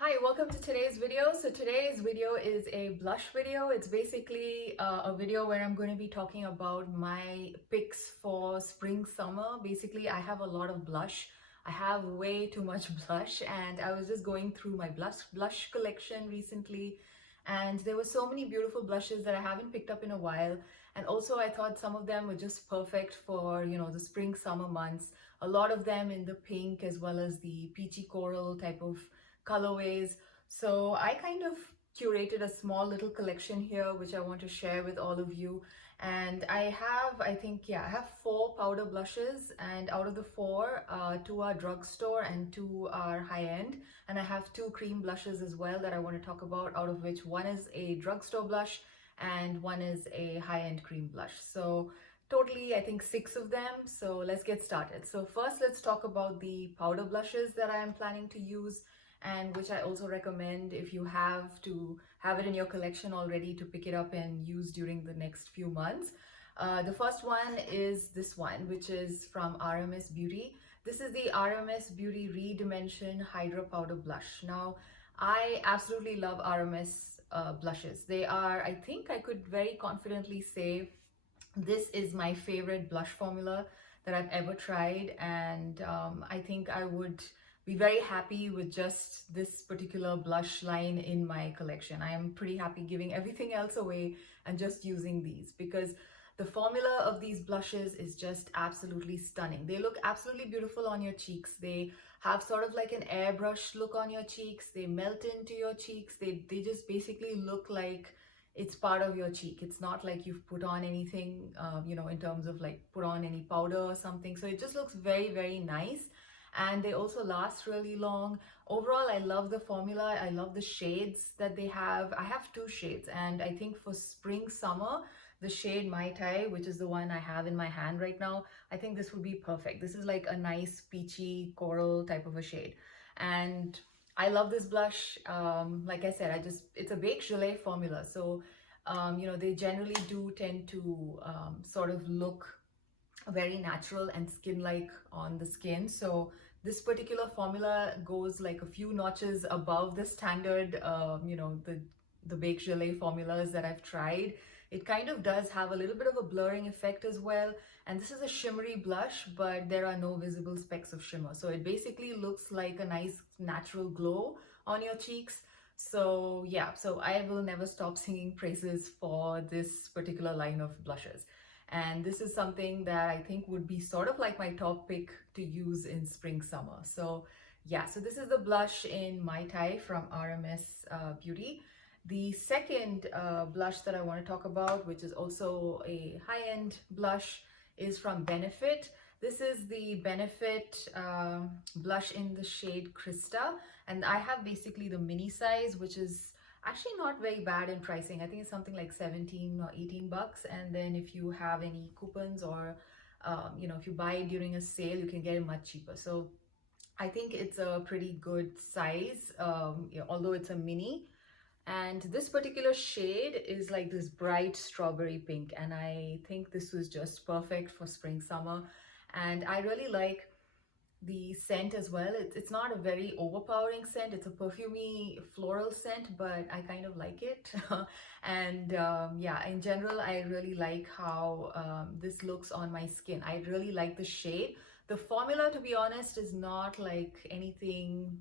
Hi, welcome to today's video. So today's video is a blush video. It's basically a video where I'm going to be talking about my picks for spring summer. Basically, I have a lot of blush. I have way too much blush, and I was just going through my blush collection recently, and there were so many beautiful blushes that I haven't picked up in a while. And also I thought some of them were just perfect for, the spring summer months. A lot of them in the pink as well as the peachy coral type of colorways. So I kind of curated a small little collection here, which I want to share with all of you. And I have four powder blushes, and out of the four, two are drugstore and two are high-end. And I have two cream blushes as well that I want to talk about, out of which one is a drugstore blush and one is a high-end cream blush. So totally, I think six of them. So let's get started. So first, let's talk about the powder blushes that I am planning to use, and which I also recommend if you have to have it in your collection already to pick it up and use during the next few months. The first one is this one, which is from RMS Beauty. This is the RMS Beauty Redimension Hydra Powder Blush. Now, I absolutely love RMS blushes. They are, I think I could very confidently say, this is my favorite blush formula that I've ever tried, and I think I would be very happy with just this particular blush line in my collection. I am pretty happy giving everything else away and just using these, because the formula of these blushes is just absolutely stunning. They look absolutely beautiful on your cheeks. They have sort of like an airbrush look on your cheeks. They melt into your cheeks. They just basically look like it's part of your cheek. It's not like you've put on anything, in terms of like put on any powder or something. So it just looks very, very nice. And they also last really long. Overall, I love the formula. I love the shades that they have. I have two shades, and I think for spring summer, the shade Mai Tai, which is the one I have in my hand right now, I think this would be perfect. This is like a nice peachy coral type of a shade, and I love this blush. Like I said, it's a Baked Gelée formula, so they generally do tend to sort of look very natural and skin-like on the skin. So this particular formula goes like a few notches above the standard, the Baked Gelée formulas that I've tried. It kind of does have a little bit of a blurring effect as well. And this is a shimmery blush, but there are no visible specks of shimmer. So it basically looks like a nice natural glow on your cheeks. So yeah, so I will never stop singing praises for this particular line of blushes. And this is something that I think would be sort of like my top pick to use in spring summer. So yeah, so this is the blush in Mai Tai from RMS Beauty. The second blush that I want to talk about, which is also a high-end blush, is from Benefit. This is the Benefit blush in the shade Krista, and I have basically the mini size, which is actually not very bad in pricing. I think it's something like 17 or 18 bucks. And then if you have any coupons or, if you buy it during a sale, you can get it much cheaper. So I think it's a pretty good size, although it's a mini. And this particular shade is like this bright strawberry pink. And I think this was just perfect for spring, summer. And I really like the scent as well. It's not a very overpowering scent. It's a perfumey floral scent, but I kind of like it. And yeah, in general, I really like how this looks on my skin. I really like the shade. The formula, to be honest, is not like anything.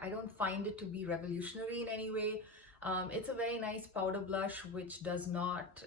I don't find it to be revolutionary in any way. It's a very nice powder blush, which does not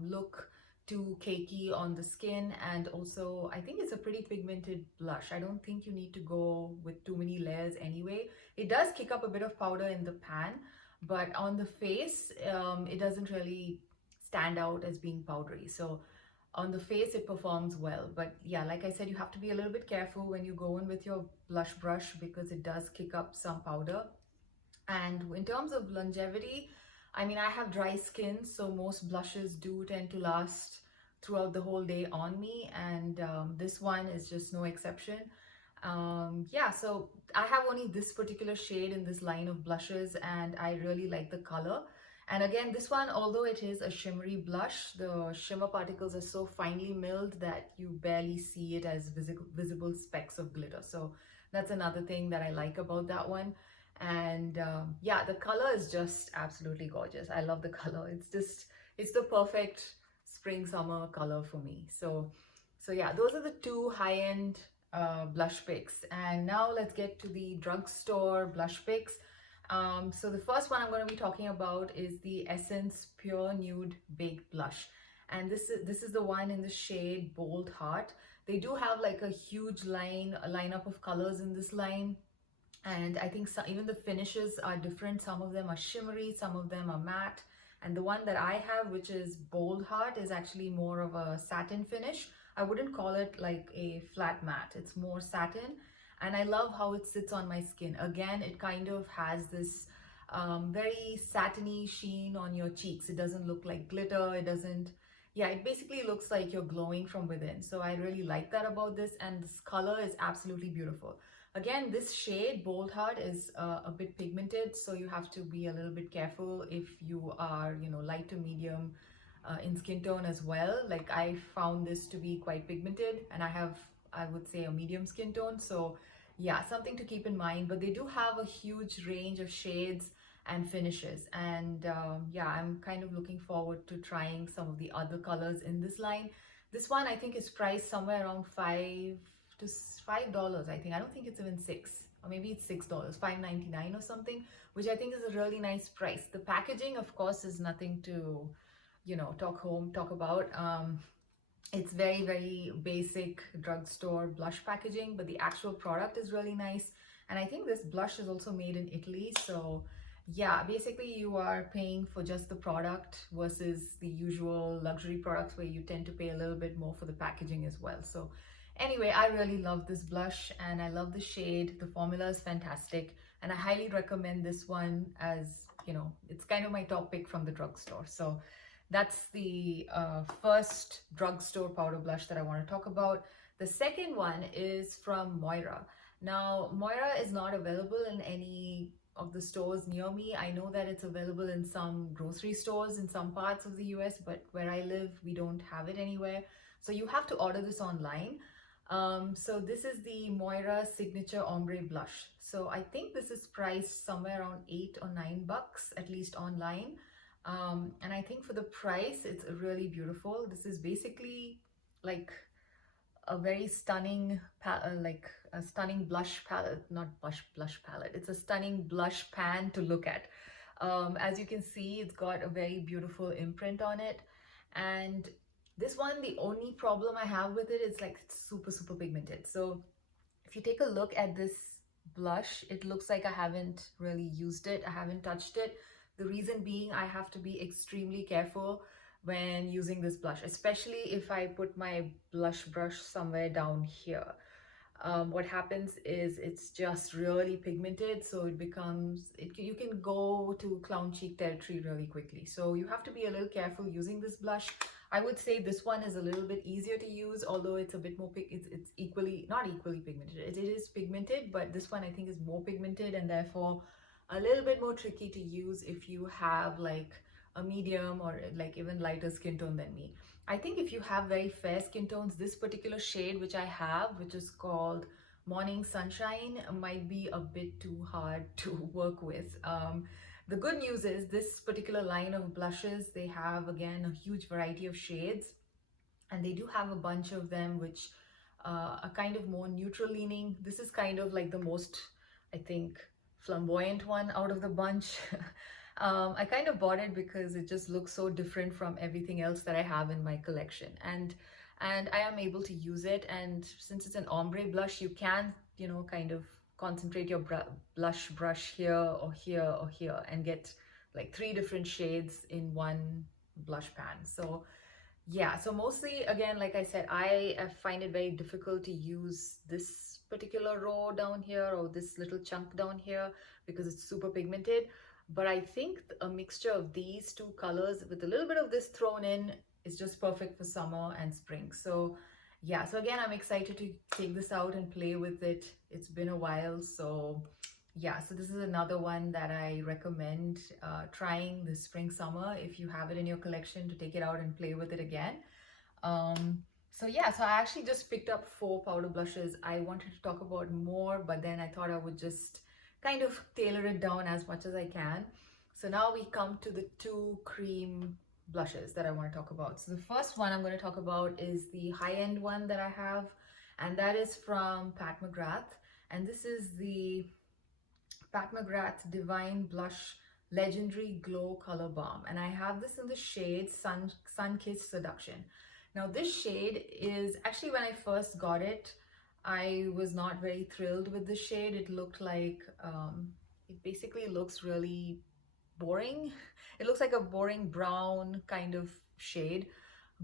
look too cakey on the skin, and also I think it's a pretty pigmented blush. I don't think you need to go with too many layers anyway. It does kick up a bit of powder in the pan, but on the face it doesn't really stand out as being powdery. So on the face it performs well, but yeah, like I said, you have to be a little bit careful when you go in with your blush brush, because it does kick up some powder. And in terms of longevity, I mean, I have dry skin, so most blushes do tend to last throughout the whole day on me, and this one is just no exception. Yeah, so I have only this particular shade in this line of blushes, and I really like the color. And again, this one, although it is a shimmery blush, the shimmer particles are so finely milled that you barely see it as visible specks of glitter. So that's another thing that I like about that one. And yeah, the color is just absolutely gorgeous. I love the color. It's the perfect spring summer color for me. So yeah, those are the two high-end blush picks. And now let's get to the drugstore blush picks. So the first one I'm going to be talking about is the Essence Pure Nude Baked Blush. And this is the one in the shade Bold Heart. They do have like a huge lineup of colors in this line, and I think even the finishes are different. Some of them are shimmery, some of them are matte, and the one that I have, which is Bold Heart, is actually more of a satin finish. I wouldn't call it like a flat matte, it's more satin, and I love how it sits on my skin. Again, it kind of has this very satiny sheen on your cheeks. It doesn't look like glitter, it doesn't, yeah, it basically looks like you're glowing from within. So I really like that about this, and this color is absolutely beautiful. Again, this shade, Bold Heart, is a bit pigmented, so you have to be a little bit careful if you are, light to medium in skin tone as well. Like, I found this to be quite pigmented, and I would say, a medium skin tone. So yeah, something to keep in mind. But they do have a huge range of shades and finishes. And yeah, I'm kind of looking forward to trying some of the other colors in this line. This one, I think, is priced somewhere around $5 I think. I don't think it's even six, or maybe it's $6, $5.99 or something, which I think is a really nice price. The packaging, of course, is nothing to, talk about. It's very, very basic drugstore blush packaging, but the actual product is really nice. And I think this blush is also made in Italy. So yeah, basically you are paying for just the product versus the usual luxury products where you tend to pay a little bit more for the packaging as well. So anyway, I really love this blush and I love the shade. The formula is fantastic, and I highly recommend this one, as it's kind of my top pick from the drugstore. So that's the first drugstore powder blush that I want to talk about. The second one is from Moira. Now, Moira is not available in any of the stores near me. I know that it's available in some grocery stores in some parts of the US, but where I live, we don't have it anywhere. So you have to order this online. So this is the Moira Signature Ombre Blush. So I think this is priced somewhere around $8 or $9, at least online. And I think for the price, it's really beautiful. This is basically like a very stunning, like a stunning blush palette, not blush palette. It's a stunning blush pan to look at. As you can see, it's got a very beautiful imprint on it. And this one, the only problem I have with it is like it's super, super pigmented. So if you take a look at this blush, it looks like I haven't really used it. I haven't touched it. The reason being, I have to be extremely careful when using this blush, especially if I put my blush brush somewhere down here. What happens is it's just really pigmented, so you can go to clown cheek territory really quickly. So you have to be a little careful using this blush. I would say this one is a little bit easier to use, although it's a bit more it's equally, not equally pigmented. It is pigmented, but this one I think is more pigmented and therefore a little bit more tricky to use if you have like a medium or like even lighter skin tone than me. I think if you have very fair skin tones, this particular shade which I have, which is called Morning Sunshine, might be a bit too hard to work with. The good news is this particular line of blushes, they have again a huge variety of shades, and they do have a bunch of them which are kind of more neutral leaning. This is kind of like the most, I think, flamboyant one out of the bunch. I kind of bought it because it just looks so different from everything else that I have in my collection, and I am able to use it. And since it's an ombre blush, you can kind of concentrate your blush brush here or here or here and get like 3 different shades in one blush pan. So yeah, so mostly, again, like I said, I find it very difficult to use this particular row down here or this little chunk down here because it's super pigmented. But I think a mixture of these two colors with a little bit of this thrown in is just perfect for summer and spring. So yeah, so again, I'm excited to take this out and play with it. It's been a while, so yeah, so this is another one that I recommend trying this spring summer if you have it in your collection, to take it out and play with it again. So yeah, so I actually just picked up 4 powder blushes. I wanted to talk about more, but then I thought I would just kind of tailor it down as much as I can. So now we come to the two cream blushes that I want to talk about. So the first one I'm going to talk about is the high-end one that I have, and that is from Pat McGrath. And this is the Pat McGrath Divine Blush Legendary Glow Color Balm. And I have this in the shade Sun Kissed Seduction. Now this shade is actually, when I first got it, I was not very thrilled with the shade. It looked like, it basically looks really boring. It looks like a boring brown kind of shade,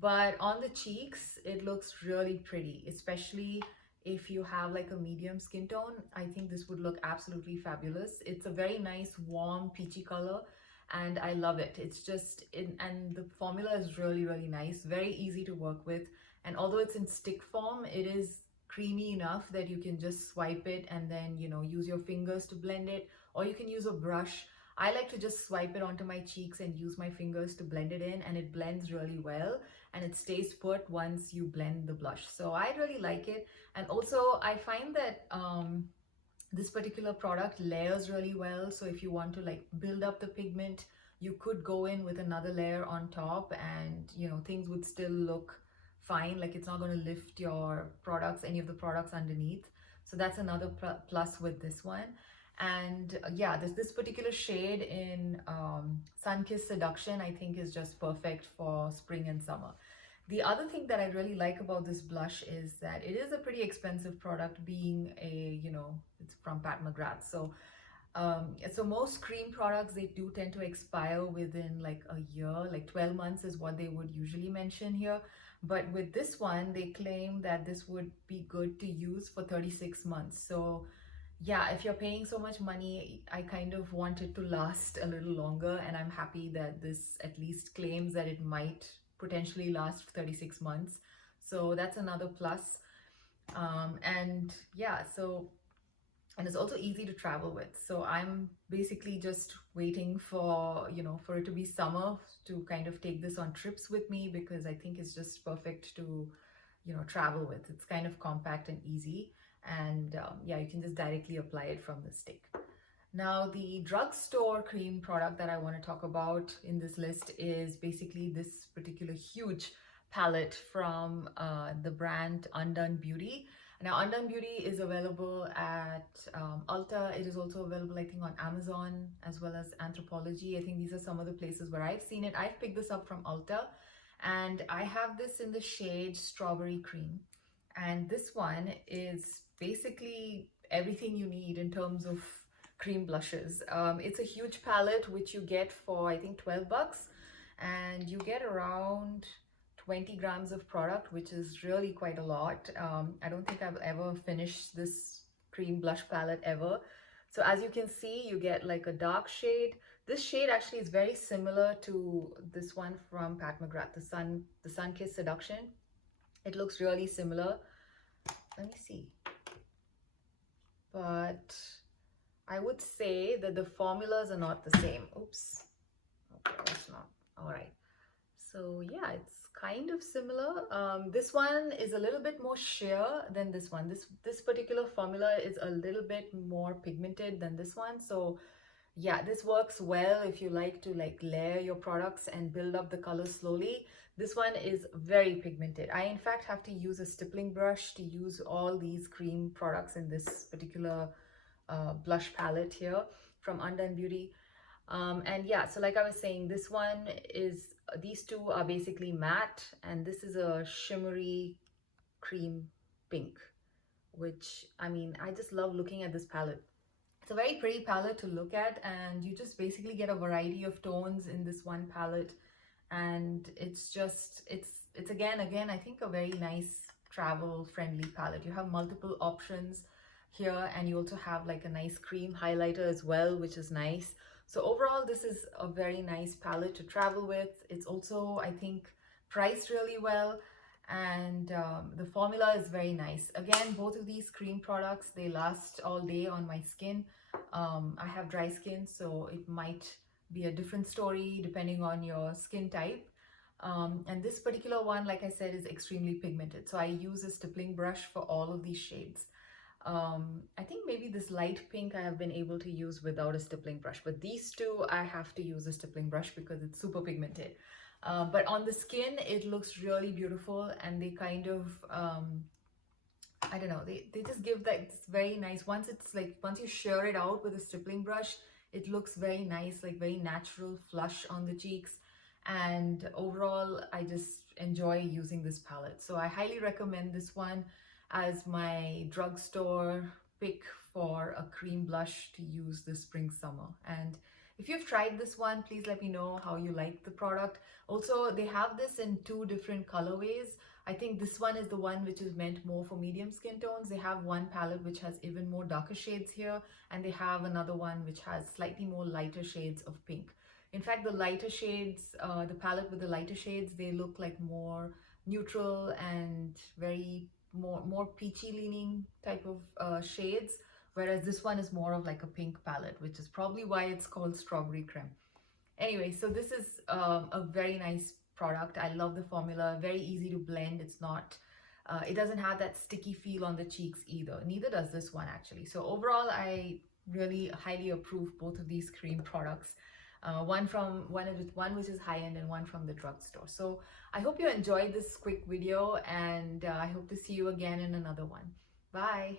but on the cheeks, it looks really pretty, especially if you have like a medium skin tone. I think this would look absolutely fabulous. It's a very nice, warm, peachy color, and I love it. It's just, and the formula is really, really nice, very easy to work with. And although it's in stick form, it is creamy enough that you can just swipe it and then, you know, use your fingers to blend it, or you can use a brush. I like to just swipe it onto my cheeks and use my fingers to blend it in, and it blends really well and it stays put once you blend the blush. So I really like it. And also I find that this particular product layers really well. So if you want to like build up the pigment, you could go in with another layer on top, and you know, things would still look fine. Like, it's not going to lift your products, any of the products underneath. So that's another plus with this one. And yeah, this particular shade in Sun Kissed Seduction, I think, is just perfect for spring and summer. The other thing that I really like about this blush is that it is a pretty expensive product, being a, you know, it's from Pat McGrath. So most cream products, they do tend to expire within like a year, like 12 months is what they would usually mention here. But with this one, they claim that this would be good to use for 36 months. So yeah, if you're paying so much money, I kind of want it to last a little longer, and I'm happy that this at least claims that it might potentially last for 36 months. So that's another plus. And yeah, and it's also easy to travel with. So I'm basically just waiting for, you know, for it to be summer to kind of take this on trips with me, because I think it's just perfect to, you know, travel with. It's kind of compact and easy. And yeah, you can just directly apply it from the stick. Now, the drugstore cream product that I want to talk about in this list is basically this particular huge palette from the brand Undone Beauty. Now, Undone Beauty is available at Ulta. It is also available, I think, on Amazon as well as Anthropologie. I think these are some of the places where I've seen it. I've picked this up from Ulta, and I have this in the shade Strawberry Cream. And this one is basically everything you need in terms of cream blushes. It's a huge palette which you get for, I think, 12 bucks, and you get around 20 grams of product, which is really quite a lot. I don't think I've ever finished this cream blush palette ever. So as you can see, you get like a dark shade. This shade actually is very similar to this one from Pat McGrath, the Sun Kissed Seduction. It looks really similar. Let me see. But I would say that the formulas are not the same. Oops. Okay, that's not. All right. So yeah, it's kind of similar. This one is a little bit more sheer than this one. This particular formula is a little bit more pigmented than this one. So yeah, this works well if you like to like layer your products and build up the colors slowly. This one is very pigmented. I in fact have to use a stippling brush to use all these cream products in this particular blush palette here from Undone Beauty. And yeah, so like I was saying, this one is, these two are basically matte, and this is a shimmery cream pink, which, I mean, I just love looking at this palette. It's a very pretty palette to look at, and you just basically get a variety of tones in this one palette. And it's just, it's again, I think a very nice travel friendly palette. You have multiple options here, and you also have like a nice cream highlighter as well, which is nice. So overall, this is a very nice palette to travel with. It's also, I think, priced really well, and the formula is very nice. Again, both of these cream products, they last all day on my skin. I have dry skin, so it might be a different story depending on your skin type. And this particular one, like I said, is extremely pigmented. So I use a stippling brush for all of these shades. I think maybe this light pink I have been able to use without a stippling brush, but these two I have to use a stippling brush because it's super pigmented. But on the skin, it looks really beautiful, and they kind of, I don't know, they just give that this very nice, once it's like, once you shear it out with a stippling brush, it looks very nice, like very natural, flush on the cheeks. And overall, I just enjoy using this palette. So I highly recommend this one as my drugstore pick for a cream blush to use this spring summer. And if you've tried this one, please let me know how you like the product. Also, they have this in two different colorways. I think this one is the one which is meant more for medium skin tones. They have one palette which has even more darker shades here, and they have another one which has slightly more lighter shades of pink. In fact, the lighter shades, the palette with the lighter shades, they look like more neutral and very more peachy leaning type of shades, whereas this one is more of like a pink palette, which is probably why it's called strawberry creme. Anyway, so this is a very nice product. I love the formula, very easy to blend. It's not, it doesn't have that sticky feel on the cheeks either. Neither does this one actually. So overall, I really highly approve both of these cream products. One which is high end and one from the drugstore. So I hope you enjoyed this quick video, and I hope to see you again in another one. Bye.